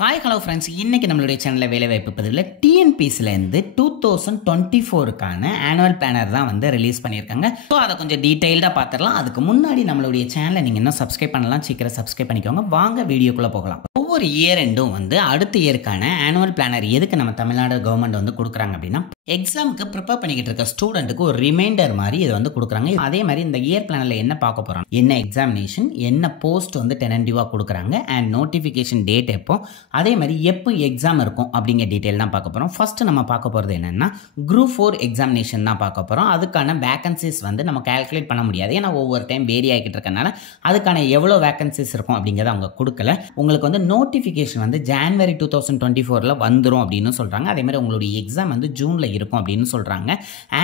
Hi hello friends, இன்றைக்கி நம்மளுடைய சேனலில் வேலைவாய்ப்பு பதிவில் டிஎன்பிசிலேருந்து 2024க்கான ஆனுவல் பிளானர் தான் வந்து ரிலீஸ் பண்ணியிருக்காங்க. ஸோ அதை கொஞ்சம் டீட்டெயில்டாக பார்த்துடலாம். அதுக்கு முன்னாடி நம்மளுடைய சேனலை நீங்கள் இன்னும் சப்ஸ்கிரைப் பண்ணலாம், சீக்கிரம் சப்ஸ்கிரைப் பண்ணிக்கோங்க. வாங்க வீடியோக்குள்ளே போகலாம். ஒவ்வொரு இயர் எண்டும் வந்து அடுத்த இயருக்கான ஆனுவல் பிளானர் எதுக்கு நம்ம தமிழ்நாடு கவர்மெண்ட் வந்து கொடுக்குறாங்க அப்படின்னா, எக்ஸாமுக்கு ப்ரிப்பேர் பண்ணிக்கிட்டு இருக்க ஸ்டூடெண்ட்டுக்கு ஒரு ரிமைண்டர் மாதிரி இதை வந்து கொடுக்குறாங்க. அதே மாதிரி இந்த இயர் பிளானில் என்ன பார்க்க போகிறோம், என்ன எக்ஸாமினேஷன், என்ன போஸ்ட் வந்து டெனன்டிவாக கொடுக்குறாங்க, அண்ட் நோட்டிஃபிகேஷன் டேட் எப்போ, அதே மாதிரி எப்போ எக்ஸாம் இருக்கும் அப்படிங்கிற டீட்டெயில் தான் பார்க்க போகிறோம். ஃபர்ஸ்ட் நம்ம பார்க்க போகிறது என்னென்னா குரூப் 4 எக்ஸாமினேஷன் தான் பார்க்க போகிறோம். அதுக்கான வேகன்சிஸ் வந்து நம்ம கால்குலேட் பண்ண முடியாது, ஏன்னா ஒவ்வொரு டைம் வேரி ஆகிட்டு இருக்கனால அதுக்கான எவ்வளோ வேகன்சிஸ் இருக்கும் அப்படிங்கிறத அவங்க கொடுக்கல. உங்களுக்கு வந்து நோட்டிஃபிகேஷன் வந்து ஜான்வரி 2024 வந்துடும் அப்படின்னு சொல்கிறாங்க. அதே மாதிரி உங்களுடைய எக்ஸாம் வந்து ஜூனில் இருக்கும் அப்படின்னு சொல்கிறாங்க.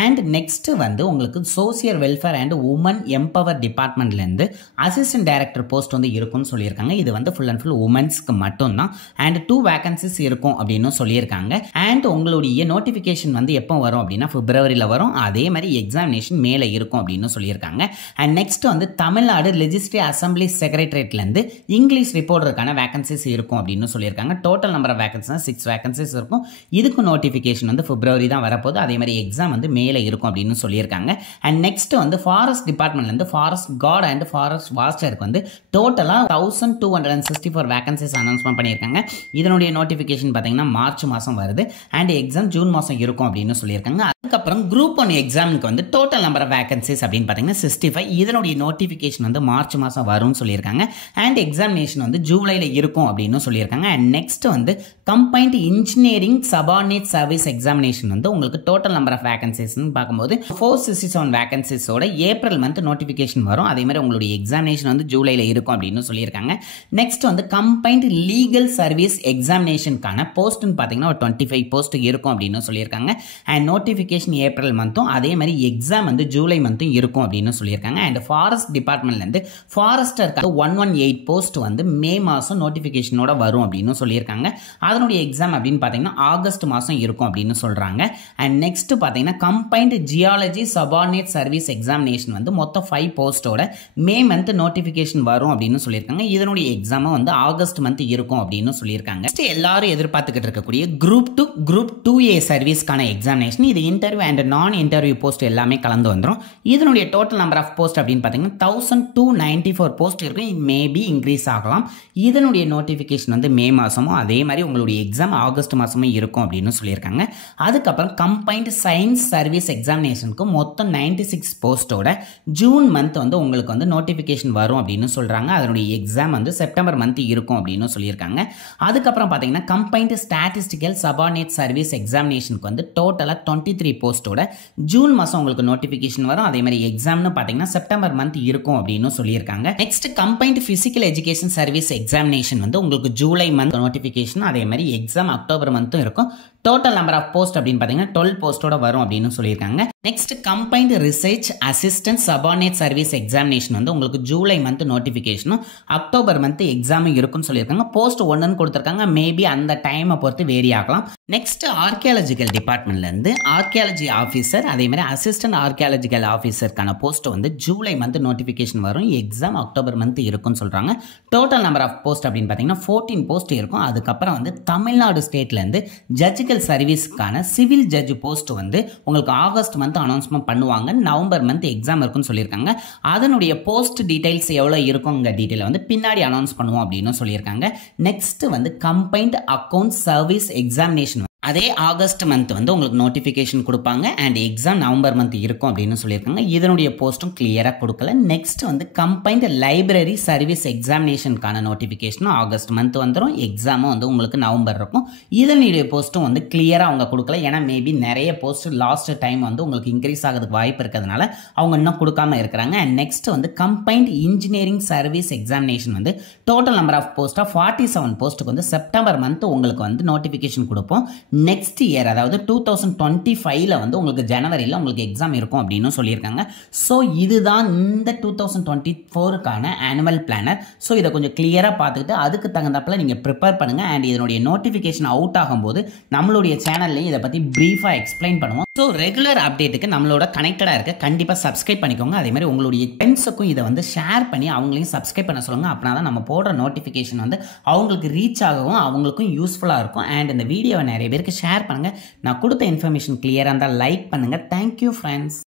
அண்ட் நெக்ஸ்ட் வந்து உங்களுக்கு social welfare and women empower டிபார்ட்மெண்ட்லேருந்து அசிஸ்டன்ட் டைரக்டர் போஸ்ட் வந்து இருக்கும்னு சொல்லியிருக்காங்க. இது வந்து ஃபுல் அண்ட் ஃபுல் உமன்ஸ்க்கு மட்டும்தான். அண்ட் 2 வேகன்சிஸ் இருக்கும் அப்படின்னு சொல்லியிருக்காங்க. அண்ட் உங்களுடைய நோட்டிஃபிகேஷன் வந்து எப்போ வரும் அப்படின்னா பிப்ரவரியில் வரும். அதே மாதிரி எக்ஸாமினேஷன் மேலே இருக்கும் அப்படின்னு சொல்லியிருக்காங்க. அண்ட் நெக்ஸ்ட் வந்து தமிழ்நாடு லெஜிஸ்லேட்டிவ் அசம்பிளி செக்ரட்டரியேட்லேருந்து இங்கிலீஷ் ரிப்போர்ட்டருக்கான வேகன்சிஸ் இருக்கும் அப்படின்னு சொல்லியிருக்காங்க. Total number of vacancies 6 vacancies இருக்கும். இதுக்கு நோட்டிஃபிகேஷன் வந்து பிப்ரவரி தான் வரப்போகுது. அதே மாதிரி எக்ஸாம் வந்து மேலே இருக்கும் அப்படின்னு சொல்லியிருக்காங்க. அண்ட் நெக்ஸ்ட் வந்து ஃபாரஸ்ட் டிபார்ட்மெண்ட்லேருந்து ஃபாரஸ்ட் கார்டு அண்ட் ஃபாரஸ்ட் வாட்சருக்கு வந்து டோட்டலாக 1264 வேகன்சிஸ் அனௌன்ஸ்மெண்ட் பண்ணியிருக்காங்க. இதனுடைய நோட்டிஃபிகேஷன் பார்த்தீங்கன்னா மார்ச் மாதம் வருது. அண்ட் எக்ஸாம் ஜூன் மாதம் இருக்கும் அப்படின்னு சொல்லியிருக்காங்க. அதுக்கப்புறம் குரூப் 1 எக்ஸாமுக்கு வந்து டோட்டல் நம்பர் ஆஃப் வேகன்சிஸ் அப்படின்னு பார்த்தீங்கன்னா 65. இதனுடைய நோட்டிஃபிகேஷன் வந்து மார்ச் மாதம் வரும்னு சொல்லியிருக்காங்க. அண்ட் எக்ஸாமினேஷன் வந்து ஜூலையில் இருக்கும் அப்படின்னு சொல்லியிருக்காங்க. அண்ட் நெக்ஸ்ட் வந்து combined engineering subordinate service examination வந்து உங்களுக்கு டோட்டல் நம்பர் ஆஃப் வேகன்சிஸ்ன்னு பார்க்கும்போது 467 வேகன்சிஸோட ஏப்ரல் மந்த் நோட்டிஃபிகேஷன் வரும். அதே மாதிரி உங்களுடைய எக்ஸாமினேஷன் வந்து ஜூலையில் இருக்கும் அப்படின்னு சொல்லியிருக்காங்க. நெக்ஸ்ட் வந்து கம்பைன்ட் லீகல் சர்வீஸ் எக்ஸாமினேஷனுக்கான போஸ்ட்னு பார்த்தீங்கன்னா ஒரு 25 போஸ்ட் இருக்கும் அப்படின்னு சொல்லியிருக்காங்க. அண்ட் நோட்டிஃபிகேஷன் ஏப்ரல் மந்த்தும் அதே மாதிரி எக்ஸாம் வந்து ஜூலை மந்த்தும் இருக்கும் அப்படின்னு சொல்லியிருக்காங்க. அண்ட் ஃபாரஸ்ட் டிபார்ட்மெண்ட்லேருந்து ஃபாரஸ்டருக்கு 118 போஸ்ட் வந்து மே மாதம் நோட்டிஃபிகேஷனோட வரும் அப்படின்னு சொல்லியிருக்காங்க. அதனுடைய எக்ஸாம் அப்படின்னு பார்த்தீங்கன்னா ஆகஸ்ட் மாதம் இருக்கும் அப்படின்னு சொல்கிறாங்க. அண்ட் நெக்ஸ்ட் பார்த்தீங்கன்னா combined geology subordinate service examination வந்து மொத்தம் 5 போஸ்ட்டோட மே மந்த் நோட்டிஃபிகேஷன் வரும் அப்படின்னு சொல்லியிருக்காங்க. இதனுடைய எக்ஸாமும் வந்து ஆகஸ்ட் மந்த் இருக்கும் அப்படின்னு சொல்லியிருக்காங்க. எல்லாரும் எதிர்பார்த்துக்கிட்டு இருக்கக்கூடிய குரூப் 2 குரூப் 2A சர்வீஸ்க்கான எக்ஸாமினேஷன், இது இன்டர்வியூ அண்ட் நான் இன்டர்வியூ போஸ்ட் எல்லாமே கலந்து வந்துடும். இதனுடைய டோட்டல் நம்பர் ஆஃப் போஸ்ட் அப்படின்னு பார்த்தீங்கன்னா 1294 போஸ்ட் இருக்கும். இது மேபி இன்க்ரீஸ் ஆகலாம். இதனுடைய நோட்டிஃபிகேஷன் வந்து மே மாதமும் அதே மாதிரி உங்களுடைய எக்ஸாம் ஆகஸ்ட் மாதமும் இருக்கும் அப்படின்னு சொல்லியிருக்காங்க. அதுக்கப்புறம் கம்பைன்ட் சயின்ஸ் சர்வீஸ் எக்ஸாமினேஷனுக்கு மொத்தம் 96 போஸ்ட்டோட ஜூன் மந்த் வந்து உங்களுக்கு வந்து நோட்டிஃபிகேஷன் வரும் அப்படின்னு சொல்கிறாங்க. அதனுடைய எக்ஸாம் வந்து செப்டம்பர் மந்த் இருக்கும் அப்படின்னு சொல்லியிருக்காங்க. அதுக்கப்புறம் பார்த்தீங்கன்னா கம்பைன்ட் ஸ்டாட்டிஸ்டிக்கல் சபார்டினேட் சர்வீஸ் எக்ஸாமினேஷனுக்கு வந்து டோட்டலாக 23 போஸ்ட்டோட ஜூன் மாதம் உங்களுக்கு நோட்டிஃபிகேஷன் வரும். அதே மாதிரி எக்ஸாம்னு பார்த்தீங்கன்னா செப்டம்பர் மந்த் இருக்கும் அப்படின்னு சொல்லியிருக்காங்க. Next combined physical education service examination வந்து உங்களுக்கு ஜூலை மந்த் நோட்டிஃபிகேஷன், அதே மாதிரி எக்ஸாம் அக்டோபர் மந்த்தும் இருக்கும். டோட்டல் நம்பர் ஆஃப் போஸ்ட் அப்படின்னு பார்த்தீங்கன்னா 12 போஸ்ட்டோட வரும் அப்படின்னு சொல்லியிருக்காங்க. Next combined research assistant subordinate service examination வந்து உங்களுக்கு ஜூலை மந்த் நோட்டிஃபிகேஷனும் அக்டோபர் மந்த் எக்ஸாமும் இருக்குன்னு சொல்லியிருக்காங்க. போஸ்ட் 1ன்னு கொடுத்துருக்காங்க. மேபி அந்த டைமை பொறுத்து வேரி ஆகலாம். நெக்ஸ்ட் ஆர்கியாலஜிக்கல் டிபார்ட்மெண்ட்லேருந்து ஆர்கியாலஜி ஆஃபீஸர் அதே மாதிரி அசிஸ்டன்ட் ஆர்கியாலஜிக்கல் ஆஃபீஸருக்கான போஸ்ட் வந்து ஜூலை மந்த் நோட்டிஃபிகேஷன் வரும். எக்ஸாம் அக்டோபர் மந்த் இருக்குன்னு சொல்கிறாங்க. டோட்டல் நம்பர் ஆஃப் போஸ்ட் அப்படின்னு பார்த்தீங்கன்னா 14 போஸ்ட் இருக்கும். அதுக்கப்புறம் வந்து தமிழ்நாடு ஸ்டேட்லேருந்து ஜட்ஜிக்கல் சர்வீஸ்க்கான சிவில் ஜட்ஜ் போஸ்ட் வந்து உங்களுக்கு ஆகஸ்ட் மந்த் அனௌன்ஸ்மெண்ட் பண்ணுவாங்க. நவம்பர் மந்த் எக்ஸாம் இருக்குன்னு சொல்லியிருக்காங்க. அதனுடைய போஸ்ட் டீடைல்ஸ் எவ்வளோ இருக்குங்க டீட்டெயில் வந்து பின்னாடி அனௌன்ஸ் பண்ணுவோம் அப்படின்னு சொல்லியிருக்காங்க. நெக்ஸ்ட் வந்து கம்பைன்ட் அக்கவுண்ட் சர்வீஸ் எக்ஸாமினேஷன் அதே ஆகஸ்ட் மந்த் வந்து உங்களுக்கு நோட்டிஃபிகேஷன் கொடுப்பாங்க. அண்ட் எக்ஸாம் நவம்பர் மந்த் இருக்கும் அப்படின்னு சொல்லியிருக்காங்க. இதனுடைய போஸ்ட்டும் கிளியராக கொடுக்கல. நெக்ஸ்ட் வந்து கம்பைன்ட் லைப்ரரி சர்வீஸ் எக்ஸாமினேஷனுக்கான நோட்டிஃபிகேஷனும் ஆகஸ்ட் மந்த் வந்துடும். எக்ஸாமும் வந்து உங்களுக்கு நவம்பர் இருக்கும். இதனுடைய போஸ்ட்டும் வந்து கிளியராக அவங்க கொடுக்கல. ஏன்னா மேபி நிறைய போஸ்ட் லாஸ்ட் டைம் வந்து உங்களுக்கு இன்க்ரீஸ் ஆகிறதுக்கு வாய்ப்பு இருக்கிறதுனால அவங்க இன்னும் கொடுக்காம இருக்கிறாங்க. அண்ட் நெக்ஸ்ட் வந்து கம்பைன்ட் இன்ஜினியரிங் சர்வீஸ் எக்ஸாமினேஷன் வந்து டோட்டல் நம்பர் ஆஃப் போஸ்ட்டாக 47 போஸ்ட்டுக்கு வந்து செப்டம்பர் மந்த் உங்களுக்கு வந்து நோட்டிஃபிகேஷன் கொடுப்போம். நெக்ஸ்ட் இயர் அதாவது 2025ல வந்து உங்களுக்கு ஜனவரியில் உங்களுக்கு எக்ஸாம் இருக்கும் அப்படின்னு சொல்லியிருக்காங்க. ஸோ இதுதான் இந்த 2024க்கான ஆனுவல் பிளானர். ஸோ இதை கொஞ்சம் கிளியராக பார்த்துக்கிட்டு அதுக்கு தகுந்தாப்பில் நீங்கள் ப்ரிப்பேர் பண்ணுங்கள். அண்ட் இதனுடைய நோட்டிஃபிகேஷன் அவுட் ஆகும்போது நம்மளுடைய சேனல்லையும் இதை பற்றி ப்ரீஃபாக எக்ஸ்பிளைன் பண்ணுவோம். ஸோ ரெகுலர் அப்டேட்டுக்கு நம்மளோட கனெக்டடாக இருக்க கண்டிப்பாக சப்ஸ்கிரைப் பண்ணிக்கோங்க. அதே மாதிரி உங்களுடைய ஃப்ரெண்ட்ஸுக்கும் இதை வந்து ஷேர் பண்ணி அவங்களையும் சப்ஸ்கிரைப் பண்ண சொல்லுங்கள். அப்படின்னா தான் நம்ம போடுற நோட்டிஃபிகேஷன் வந்து அவங்களுக்கு ரீச் ஆகவும் அவங்களுக்கும் யூஸ்ஃபுல்லாக இருக்கும். அண்ட் இந்த வீடியோவை நிறைய பேருக்கு ஷேர் பண்ணுங்கள். நான் கொடுத்த இன்ஃபர்மேஷன் கிளியராக இருந்தால் லைக் பண்ணுங்கள். Thank you friends.